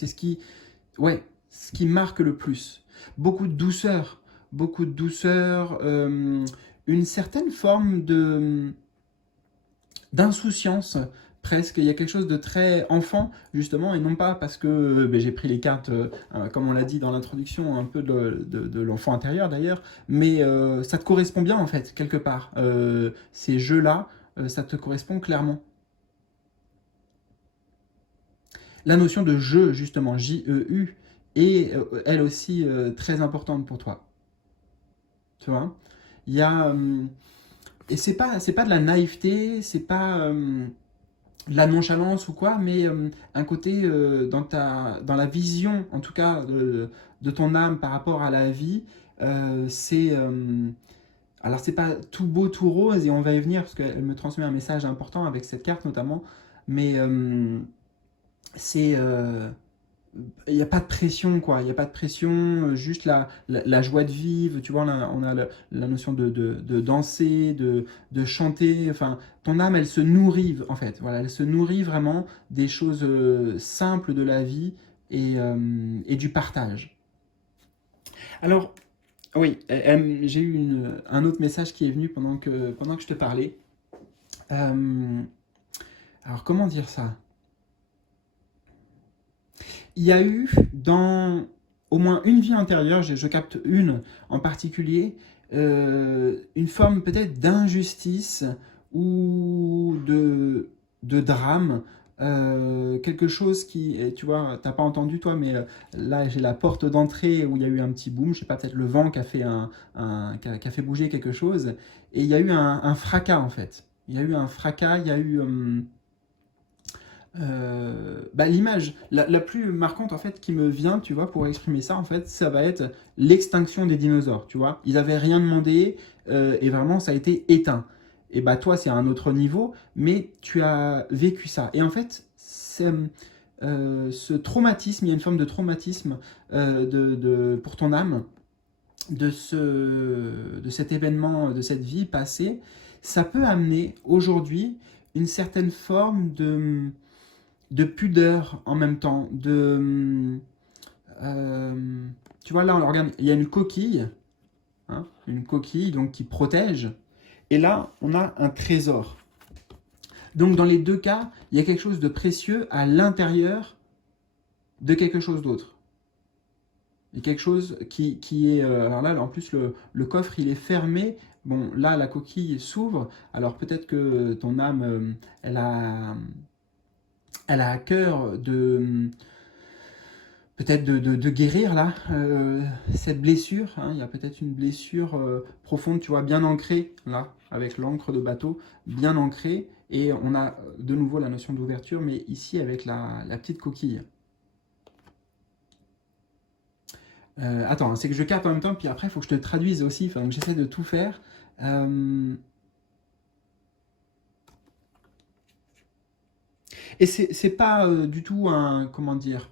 ouais, ce qui marque le plus. Beaucoup de douceur, une certaine forme d'insouciance presque, il y a quelque chose de très enfant, justement, et non pas parce que ben, j'ai pris les cartes, comme on l'a dit dans l'introduction, un peu de l'enfant intérieur d'ailleurs, mais ça te correspond bien en fait, quelque part. Ces jeux-là, ça te correspond clairement. La notion de jeu, justement, J-E-U, est elle aussi très importante pour toi. Tu vois? Il y a. Et c'est pas de la naïveté, c'est pas de la nonchalance ou quoi, mais un côté dans la vision, en tout cas, de ton âme par rapport à la vie, c'est. Alors, c'est pas tout beau, tout rose, et on va y venir, parce qu'elle me transmet un message important avec cette carte notamment, mais c'est. Il n'y a pas de pression, quoi. Il n'y a pas de pression, juste la joie de vivre. Tu vois, on a la notion de danser, de chanter. Enfin, ton âme, elle se nourrit, en fait. Voilà, elle se nourrit vraiment des choses simples de la vie et du partage. Alors, oui, j'ai eu un autre message qui est venu pendant que je te parlais. Euh, alors, comment dire ça? Il y a eu dans au moins une vie antérieure, je capte une en particulier, une forme peut-être d'injustice ou de drame, quelque chose qui, et tu vois, t'as pas entendu toi, mais là j'ai la porte d'entrée où il y a eu un petit boom, je sais pas, peut-être le vent qui a fait, qui a fait bouger quelque chose, et il y a eu un fracas en fait. Il y a eu un fracas, il y a eu bah, l'image la plus marquante en fait qui me vient, tu vois, pour exprimer ça, en fait, ça va être l'extinction des dinosaures, tu vois. Ils avaient rien demandé et vraiment ça a été éteint. Et bah toi c'est à un autre niveau, mais tu as vécu ça. Et en fait, ce traumatisme, il y a une forme de traumatisme pour ton âme de cet événement, de cette vie passée. Ça peut amener aujourd'hui une certaine forme de pudeur en même temps, tu vois là on regarde, il y a une coquille, hein, une coquille donc qui protège, et là on a un trésor. Donc dans les deux cas, il y a quelque chose de précieux à l'intérieur de quelque chose d'autre. Il y a quelque chose qui est... alors là, en plus, le coffre, il est fermé. Bon, là, la coquille s'ouvre. Alors peut-être que ton âme, elle a à cœur peut-être de guérir là cette blessure, hein. Il y a peut-être une blessure profonde, tu vois, bien ancrée là, avec l'encre de bateau, bien ancrée, et on a de nouveau la notion d'ouverture, mais ici avec la petite coquille. Attends, hein, c'est que je capte en même temps, puis après il faut que je te traduise aussi, enfin, j'essaie de tout faire. Euh, et c'est pas du tout un, comment dire,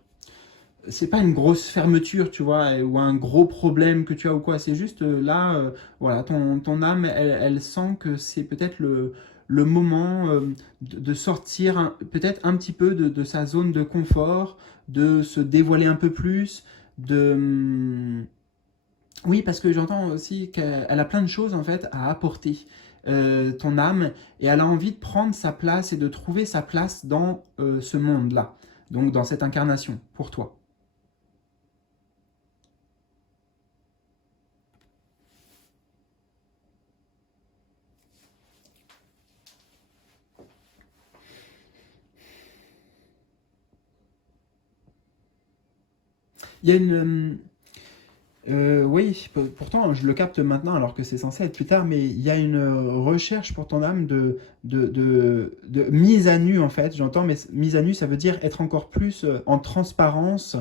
c'est pas une grosse fermeture, tu vois, ou un gros problème que tu as ou quoi. C'est juste là, voilà, ton âme, elle sent que c'est peut-être le moment de sortir peut-être un petit peu de sa zone de confort, de se dévoiler un peu plus, oui, parce que j'entends aussi qu'elle a plein de choses en fait à apporter, ton âme, et elle a envie de prendre sa place et de trouver sa place dans ce monde-là, donc dans cette incarnation, pour toi. Il y a une... oui, pourtant je le capte maintenant alors que c'est censé être plus tard, mais il y a une recherche pour ton âme de mise à nu en fait, j'entends, mais mise à nu ça veut dire être encore plus en transparence,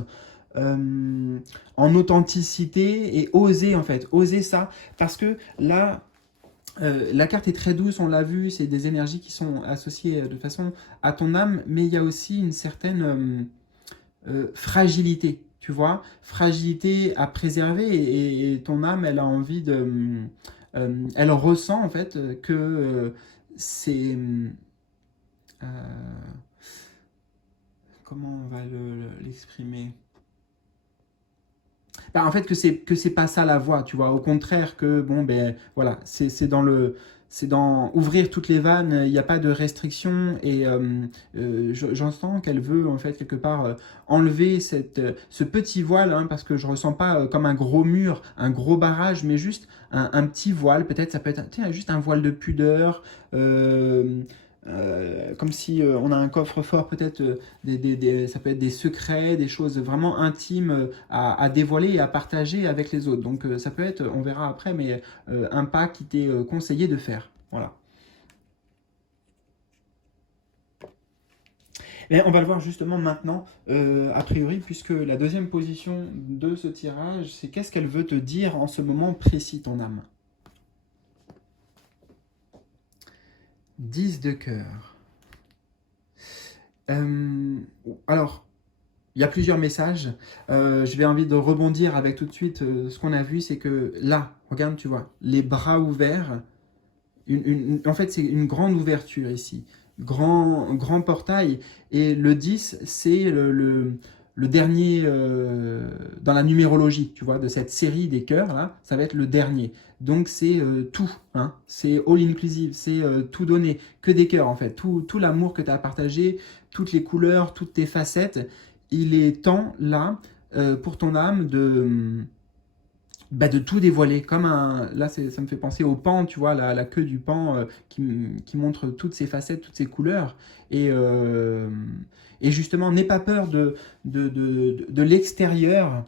euh, en authenticité, et oser en fait, oser ça, parce que là, la carte est très douce, on l'a vu, c'est des énergies qui sont associées de façon à ton âme, mais il y a aussi une certaine fragilité, tu vois, fragilité à préserver, et ton âme, elle a envie elle ressent en fait que c'est... euh, comment on va l'exprimer? Bah, en fait, que c'est pas ça la voie, tu vois. Au contraire, que bon, ben voilà, c'est dans le c'est dans ouvrir toutes les vannes, il n'y a pas de restriction et j'entends qu'elle veut en fait quelque part enlever ce petit voile hein, parce que je ressens pas comme un gros mur, un gros barrage, mais juste un petit voile. Peut-être ça peut être tiens, juste un voile de pudeur. Comme si on a un coffre-fort, peut-être ça peut être des secrets, des choses vraiment intimes à dévoiler et à partager avec les autres. Donc ça peut être, on verra après, mais un pas qui t'est conseillé de faire. Voilà. Et on va le voir justement maintenant, a priori, puisque la deuxième position de ce tirage, c'est qu'est-ce qu'elle veut te dire en ce moment précis, ton âme. 10 de cœur. Euh, alors, il y a plusieurs messages. Je vais envie de rebondir avec tout de suite ce qu'on a vu, c'est que là, regarde, tu vois, les bras ouverts. En fait, c'est une grande ouverture ici, grand portail. Et le 10, c'est le dernier dans la numérologie, tu vois, de cette série des cœurs, là, ça va être le dernier. Donc c'est tout, hein, c'est all inclusive, c'est tout donné, que des cœurs en fait, tout l'amour que tu as partagé, toutes les couleurs, toutes tes facettes, il est temps là pour ton âme de tout dévoiler, comme un... Là, ça me fait penser au pan, tu vois, la queue du pan qui montre toutes ses facettes, toutes ses couleurs. Et, euh, et justement, n'aie pas peur de l'extérieur.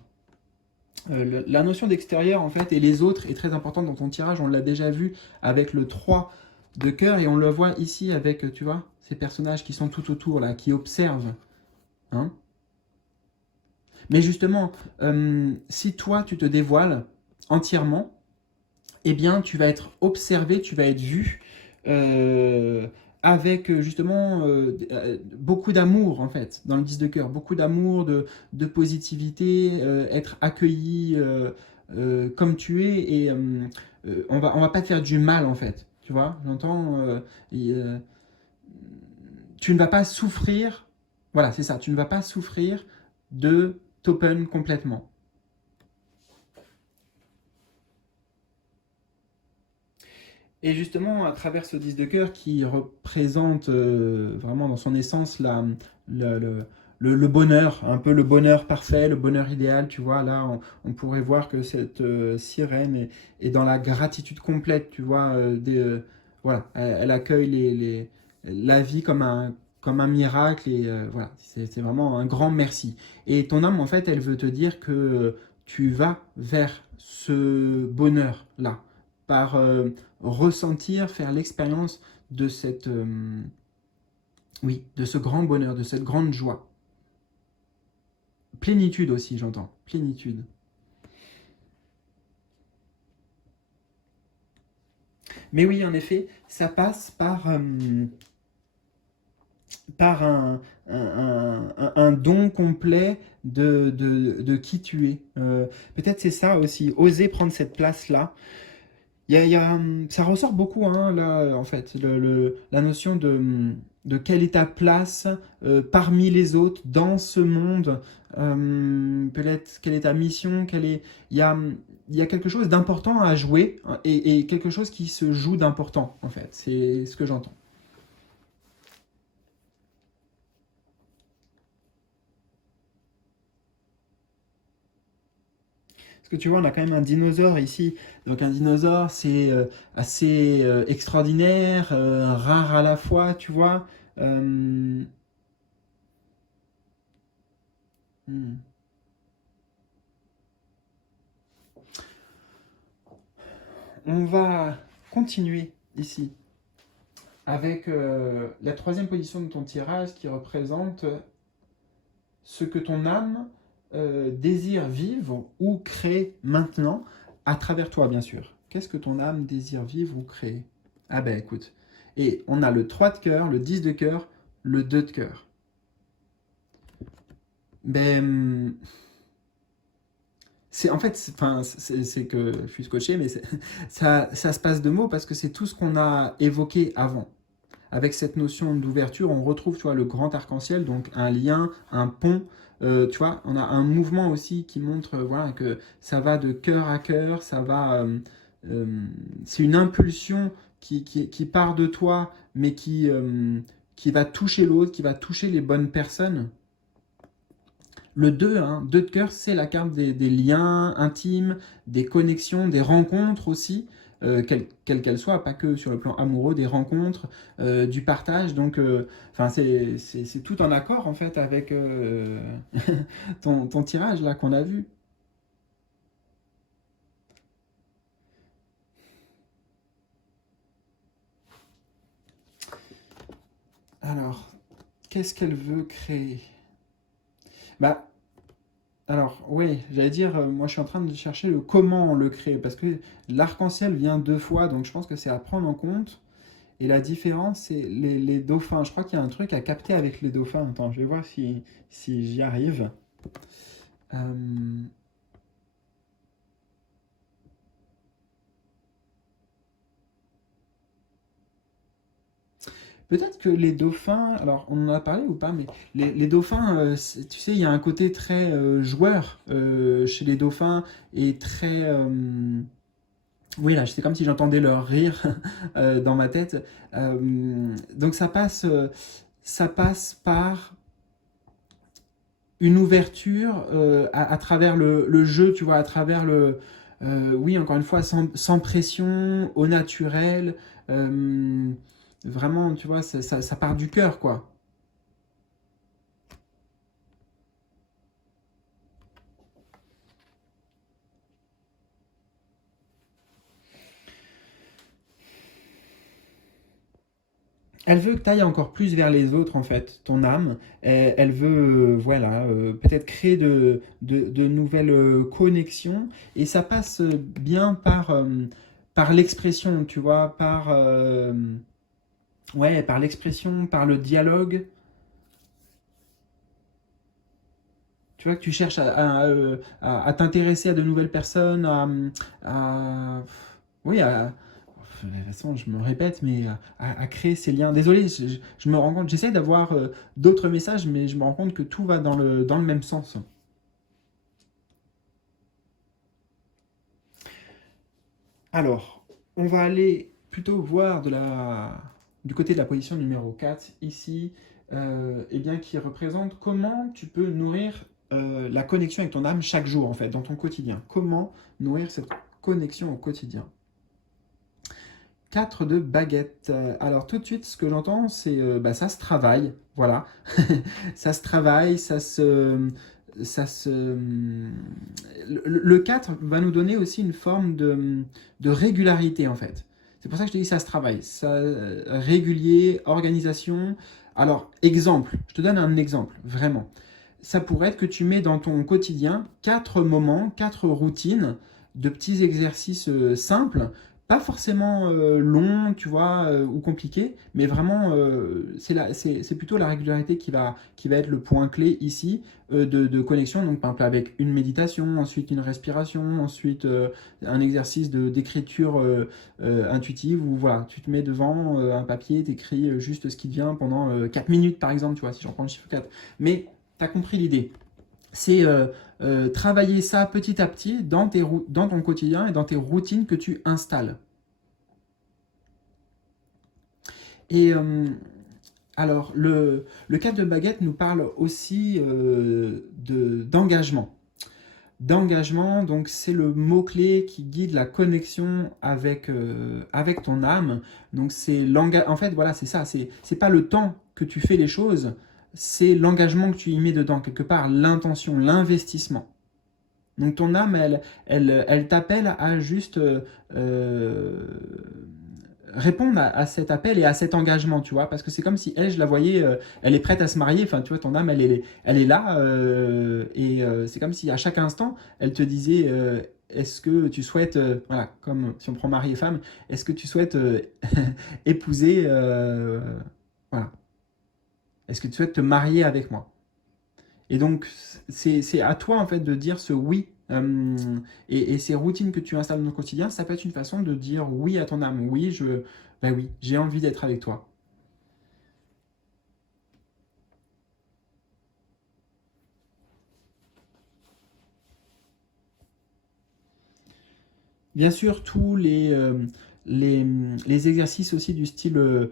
La notion d'extérieur, en fait, et les autres est très importante dans ton tirage. On l'a déjà vu avec le 3 de cœur, et on le voit ici avec, tu vois, ces personnages qui sont tout autour, là, qui observent. Hein. Mais justement, si toi, tu te dévoiles entièrement, eh bien, tu vas être observé, tu vas être vu euh, avec justement beaucoup d'amour, en fait, dans le 10 de cœur. Beaucoup d'amour, de positivité, être accueilli comme tu es. Et on va pas te faire du mal, en fait. Tu vois, j'entends. Tu ne vas pas souffrir. Voilà, c'est ça. Tu ne vas pas souffrir de t'open complètement. Et justement, à travers ce 10 de cœur qui représente vraiment dans son essence le, le- le bonheur, un peu le bonheur parfait, le bonheur idéal, tu vois, là, on pourrait voir que cette sirène est dans la gratitude complète, tu vois, voilà, elle accueille la vie comme un miracle et voilà, c'est vraiment un grand merci. Et ton âme, en fait, elle veut te dire que tu vas vers ce bonheur-là par ressentir, faire l'expérience de cette, oui, de ce grand bonheur, de cette grande joie. Plénitude aussi, j'entends. Plénitude. Mais oui, en effet, ça passe par un don complet de qui tu es. Peut-être c'est ça aussi, oser prendre cette place-là. Ça ressort beaucoup, hein, là, en fait, la notion de quelle est ta place parmi les autres dans ce monde, peut-être quelle est ta mission, il y a quelque chose d'important à jouer hein, et quelque chose qui se joue d'important, en fait, c'est ce que j'entends. Parce que tu vois, on a quand même un dinosaure ici. Donc un dinosaure, c'est assez extraordinaire, rare à la fois, tu vois. Euh, hmm. On va continuer ici avec la troisième position de ton tirage qui représente ce que ton âme désire vivre ou créer maintenant à travers toi, bien sûr. Qu'est-ce que ton âme désire vivre ou créer? Ah ben écoute. Et on a le 3 de cœur, le 10 de cœur, le 2 de cœur. Ben, c'est en fait, enfin, c'est que je suis scotché, mais ça se passe de mots parce que c'est tout ce qu'on a évoqué avant. Avec cette notion d'ouverture, on retrouve, tu vois, le grand arc-en-ciel, donc un lien, un pont. Tu vois, on a un mouvement aussi qui montre, voilà, que ça va de cœur à cœur, ça va, euh, c'est une impulsion qui part de toi, mais qui va toucher l'autre, qui va toucher les bonnes personnes. Le 2, hein, 2 de cœur, c'est la carte des liens intimes, des connexions, des rencontres aussi, quelles qu'elles soient, pas que sur le plan amoureux, des rencontres, du partage. Donc, c'est tout en accord en fait avec ton tirage là qu'on a vu. Alors, qu'est-ce qu'elle veut créer? Bah, alors, oui, j'allais dire, moi je suis en train de chercher le comment on le crée, parce que l'arc-en-ciel vient 2 fois, donc je pense que c'est à prendre en compte. Et la différence, c'est les dauphins. Je crois qu'il y a un truc à capter avec les dauphins. Attends, je vais voir si j'y arrive. Euh, Peut-être que les dauphins, alors on en a parlé ou pas, mais les dauphins, tu sais, il y a un côté très joueur chez les dauphins et très... oui, là, c'est comme si j'entendais leur rire dans ma tête. Donc ça passe par une ouverture à travers le jeu, tu vois, à travers oui, encore une fois, sans pression, au naturel. euh, Vraiment, tu vois, ça part du cœur, quoi. Elle veut que tu ailles encore plus vers les autres, en fait, ton âme. Elle veut, voilà, peut-être créer de nouvelles connexions. Et ça passe bien par l'expression, tu vois, ouais, par l'expression, par le dialogue. Tu vois, que tu cherches à t'intéresser à de nouvelles personnes, oui, de toute façon, je me répète, mais à créer ces liens. Désolé, je me rends compte, j'essaie d'avoir d'autres messages, mais je me rends compte que tout va dans le même sens. Alors, on va aller plutôt voir du côté de la position numéro 4 ici, eh bien, qui représente comment tu peux nourrir la connexion avec ton âme chaque jour, en fait, dans ton quotidien. Comment nourrir cette connexion au quotidien. 4 de baguette. Alors tout de suite, ce que j'entends, c'est bah, ça se travaille, voilà. Ça se travaille, le 4 va nous donner aussi une forme de régularité en fait. C'est pour ça que je te dis ça se travaille. Ça, régulier, organisation. Alors, exemple, je te donne un exemple, vraiment. Ça pourrait être que tu mets dans ton quotidien 4 moments, 4 routines de petits exercices simples, pas forcément longs, tu vois, ou compliqués, mais vraiment, c'est plutôt la régularité qui va être le point clé ici de connexion. Donc, par exemple, avec une méditation, ensuite une respiration, ensuite un exercice d'écriture intuitive où voilà, tu te mets devant un papier, tu écris juste ce qui te vient pendant 4 minutes, par exemple, tu vois, si j'en prends le chiffre 4. Mais tu as compris l'idée. C'est travailler ça petit à petit dans ton quotidien et dans tes routines que tu installes. Et alors, le cadre de baguette nous parle aussi d'engagement. D'engagement, donc c'est le mot-clé qui guide la connexion avec ton âme. Donc c'est l'engagement. En fait, voilà, c'est ça. C'est pas le temps que tu fais les choses, c'est l'engagement que tu y mets dedans, quelque part, l'intention, l'investissement. Donc ton âme, elle t'appelle à juste répondre à cet appel et à cet engagement, tu vois, parce que c'est comme si elle, je la voyais, elle est prête à se marier, enfin, tu vois, ton âme, elle est là, et c'est comme si à chaque instant, elle te disait, est-ce que tu souhaites, voilà, comme si on prend mari et femme, est-ce que tu souhaites épouser, voilà, est-ce que tu souhaites te marier avec moi? Et donc, c'est à toi, en fait, de dire ce oui. Et ces routines que tu installes dans ton quotidien, ça peut être une façon de dire oui à ton âme. Oui, bah oui, j'ai envie d'être avec toi. Bien sûr, les, les exercices aussi du style,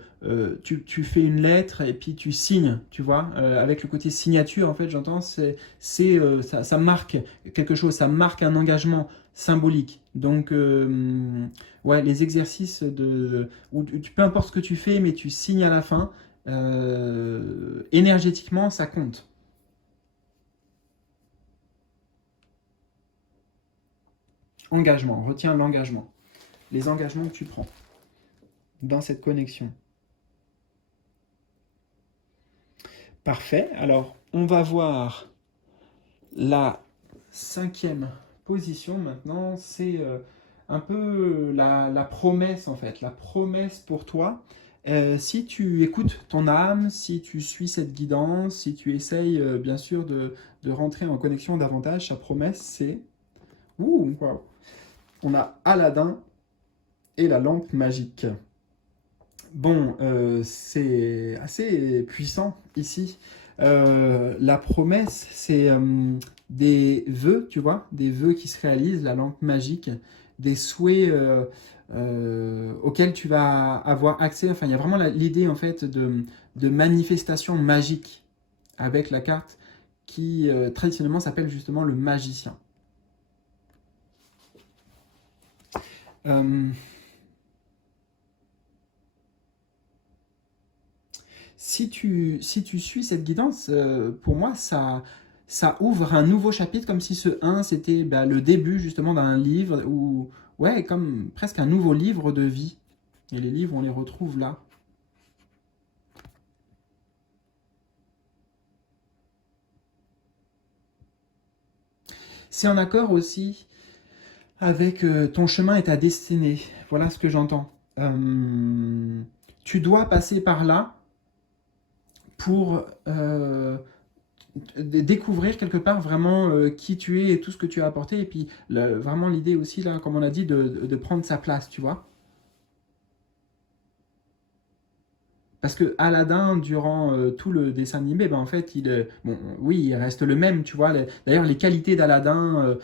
tu fais une lettre et puis tu signes, tu vois, avec le côté signature, en fait, j'entends, ça marque quelque chose, ça marque un engagement symbolique. Donc, ouais, les exercices où peu importe ce que tu fais, mais tu signes à la fin, énergétiquement, ça compte. Engagement, retiens l'engagement. Les engagements que tu prends dans cette connexion. Parfait. Alors, on va voir la cinquième position maintenant. C'est un peu la promesse en fait. La promesse pour toi. Si tu écoutes ton âme, si tu suis cette guidance, si tu essayes bien sûr de rentrer en connexion davantage, sa promesse c'est... Ouh, wow. On a Aladdin et la lampe magique. Bon, c'est assez puissant ici. La promesse, c'est des vœux, tu vois, des vœux qui se réalisent, la lampe magique, des souhaits auxquels tu vas avoir accès. Enfin, il y a vraiment l'idée en fait de manifestation magique avec la carte qui traditionnellement s'appelle justement le magicien. Euh, si tu suis cette guidance, pour moi, ça ouvre un nouveau chapitre, comme si ce un c'était bah, le début justement d'un livre, ou ouais, comme presque un nouveau livre de vie. Et les livres, on les retrouve là. C'est en accord aussi avec ton chemin et ta destinée. Voilà ce que j'entends. Tu dois passer par là pour découvrir quelque part vraiment qui tu es et tout ce que tu as apporté, et puis vraiment l'idée aussi là, comme on a dit, de prendre sa place, tu vois. Parce que Aladdin, durant tout le dessin animé, ben en fait, bon, oui, il reste le même, tu vois. D'ailleurs, les qualités d'Aladdin,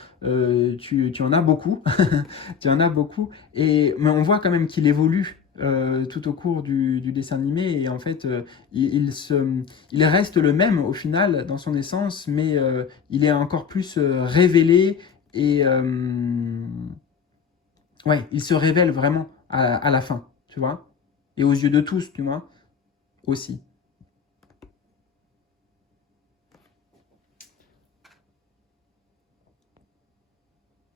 tu en as beaucoup, tu en as beaucoup, mais on voit quand même qu'il évolue tout au cours du dessin animé, et en fait, il reste le même au final dans son essence, mais il est encore plus révélé, et ouais, il se révèle vraiment à la fin, tu vois, et aux yeux de tous, tu vois, aussi.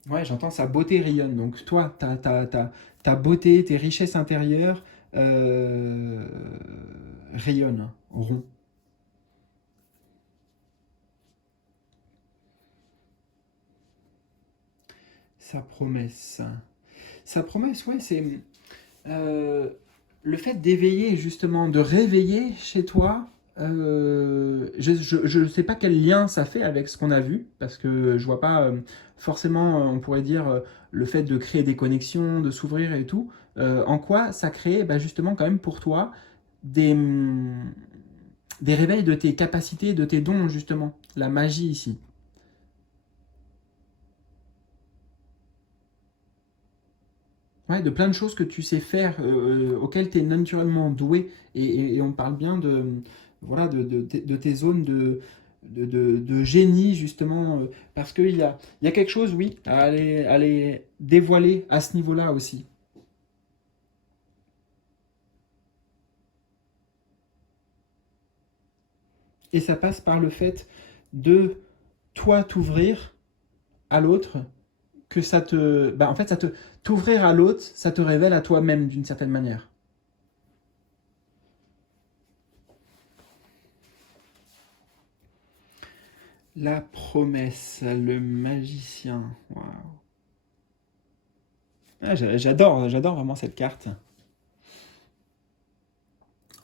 Ouais, j'entends sa beauté rayonne. Donc toi, ta beauté, tes richesses intérieures euh, rayonnent, rond. Sa promesse. Sa promesse, ouais, c'est euh, le fait d'éveiller, justement, de réveiller chez toi. Je ne sais pas quel lien ça fait avec ce qu'on a vu, parce que je vois pas forcément, on pourrait dire, le fait de créer des connexions, de s'ouvrir et tout. En quoi ça crée, bah, justement, quand même pour toi, des réveils de tes capacités, de tes dons, justement. La magie ici. Ouais, de plein de choses que tu sais faire, auxquelles tu es naturellement doué. Et on parle bien voilà, de tes zones de génie, justement, parce qu'il y a quelque chose, oui, à les dévoiler à ce niveau-là aussi. Et ça passe par le fait de toi t'ouvrir à l'autre, que en fait, t'ouvrir à l'autre, ça te révèle à toi-même d'une certaine manière. La promesse, le magicien. Waouh. Ah, j'adore vraiment cette carte.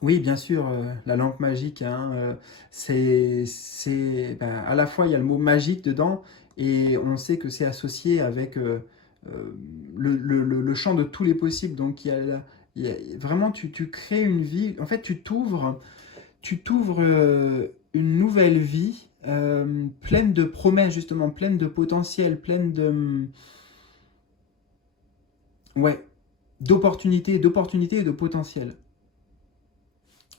Oui, bien sûr, la lampe magique, hein, à la fois il y a le mot magique dedans, et on sait que c'est associé avec le champ de tous les possibles. Donc vraiment, tu crées une vie. En fait, tu t'ouvres une nouvelle vie pleine de promesses, justement, pleine de potentiel, pleine de... Ouais, d'opportunités et de potentiel.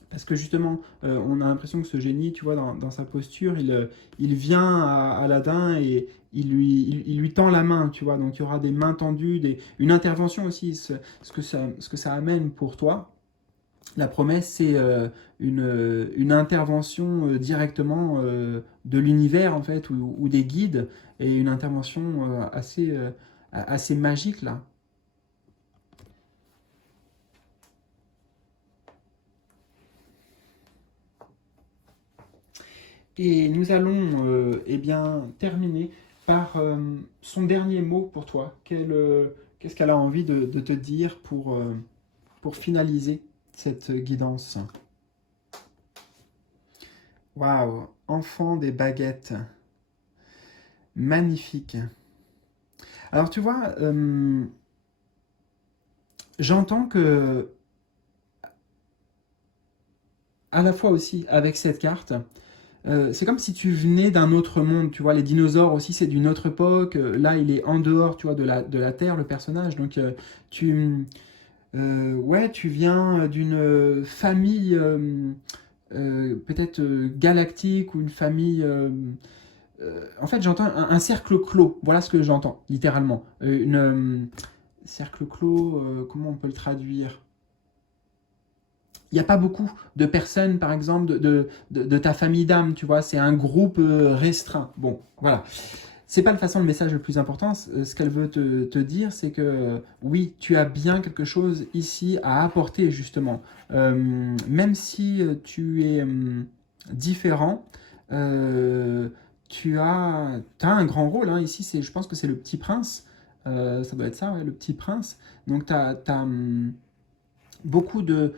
Parce que justement, on a l'impression que ce génie, tu vois, dans sa posture, il vient à Aladdin et il lui tend la main, tu vois. Donc il y aura des mains tendues, une intervention aussi, ce que ça amène pour toi. La promesse, c'est une intervention directement de l'univers, en fait, ou des guides, et une intervention assez magique, là. Et nous allons eh bien, terminer par son dernier mot pour toi. Qu'est-ce qu'elle a envie de te dire pour finaliser cette guidance? Waouh, enfant des baguettes, magnifique. Alors tu vois, j'entends que à la fois aussi avec cette carte, c'est comme si tu venais d'un autre monde, tu vois, les dinosaures aussi c'est d'une autre époque, là il est en dehors, tu vois, de la Terre, le personnage, donc tu, ouais, tu viens d'une famille peut-être galactique ou une famille... en fait j'entends un cercle clos, voilà ce que j'entends, littéralement. Cercle clos, comment on peut le traduire? Il n'y a pas beaucoup de personnes, par exemple, de ta famille d'âme, tu vois, c'est un groupe restreint. Bon, voilà. C'est pas le façon le message le plus important. Ce qu'elle veut te dire, c'est que oui, tu as bien quelque chose ici à apporter, justement. Même si tu es différent, euh, tu as un grand rôle. Hein. Ici, je pense que c'est le petit prince. Ça doit être ça, ouais, le petit prince. Donc, tu as, beaucoup de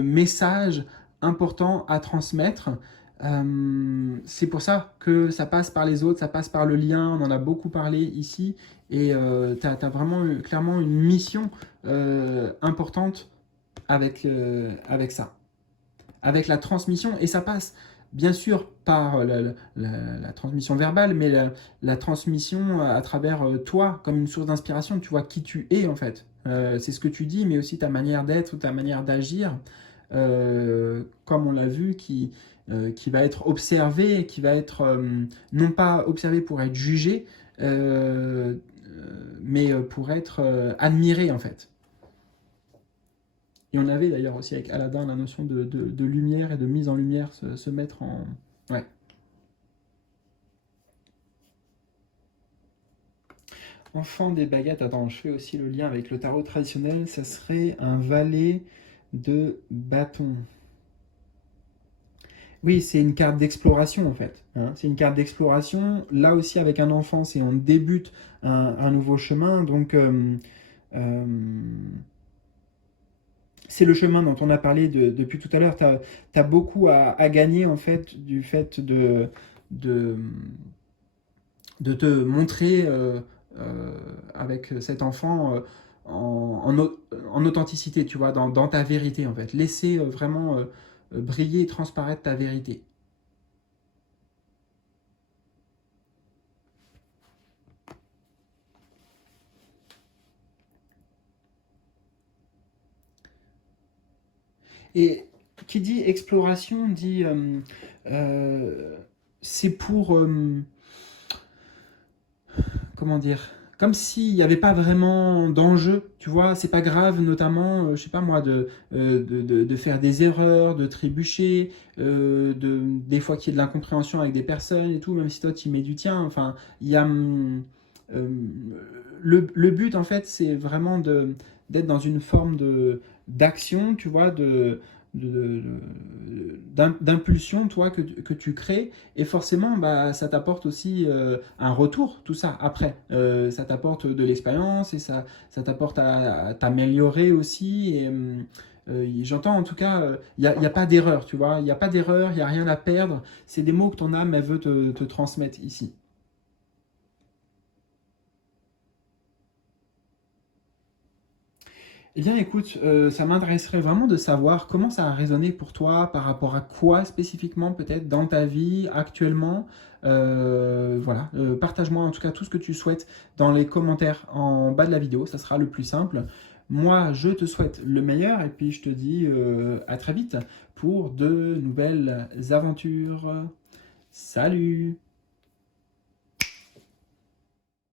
messages importants à transmettre. C'est pour ça que ça passe par les autres, ça passe par le lien, on en a beaucoup parlé ici, et tu as vraiment clairement une mission importante avec ça, avec la transmission, et ça passe bien sûr par la transmission verbale, mais la transmission à travers toi, comme une source d'inspiration, tu vois qui tu es en fait. C'est ce que tu dis, mais aussi ta manière d'être ou ta manière d'agir, comme on l'a vu, qui va être observé, qui va être non pas observé pour être jugé, mais pour être admiré en fait. Et on avait d'ailleurs aussi avec Aladdin la notion de lumière et de mise en lumière, se mettre en... Ouais. Enfant des baguettes, attends, je fais aussi le lien avec le tarot traditionnel, ça serait un valet de bâton. Oui, c'est une carte d'exploration en fait. Hein. C'est une carte d'exploration. Là aussi, avec un enfant, c'est on débute un nouveau chemin. Donc, euh, c'est le chemin dont on a parlé depuis tout à l'heure. Tu as beaucoup à gagner en fait du fait de, de te montrer avec cet enfant en authenticité, tu vois, dans ta vérité en fait. Laisser vraiment briller et transparaître ta vérité. Et qui dit exploration dit euh, c'est pour comment dire, comme s'il n'y avait pas vraiment d'enjeu, tu vois, c'est pas grave, notamment, je sais pas moi, de faire des erreurs, de trébucher, des fois qu'il y ait de l'incompréhension avec des personnes et tout, même si toi tu y mets du tien, enfin, il y a... euh, le but, en fait, c'est vraiment d'être dans une forme d'action, tu vois, d'impulsion, toi, que tu crées, et forcément, bah, ça t'apporte aussi un retour, tout ça, après. Ça t'apporte de l'expérience et ça t'apporte à t'améliorer aussi. Et j'entends en tout cas, il n'y a pas d'erreur, tu vois. Il n'y a pas d'erreur, il n'y a rien à perdre. C'est des mots que ton âme, elle veut te transmettre ici. Eh bien, écoute, ça m'intéresserait vraiment de savoir comment ça a résonné pour toi, par rapport à quoi spécifiquement, peut-être dans ta vie actuellement. Voilà, partage-moi en tout cas tout ce que tu souhaites dans les commentaires en bas de la vidéo, ça sera le plus simple. Moi, je te souhaite le meilleur et puis je te dis à très vite pour de nouvelles aventures. Salut!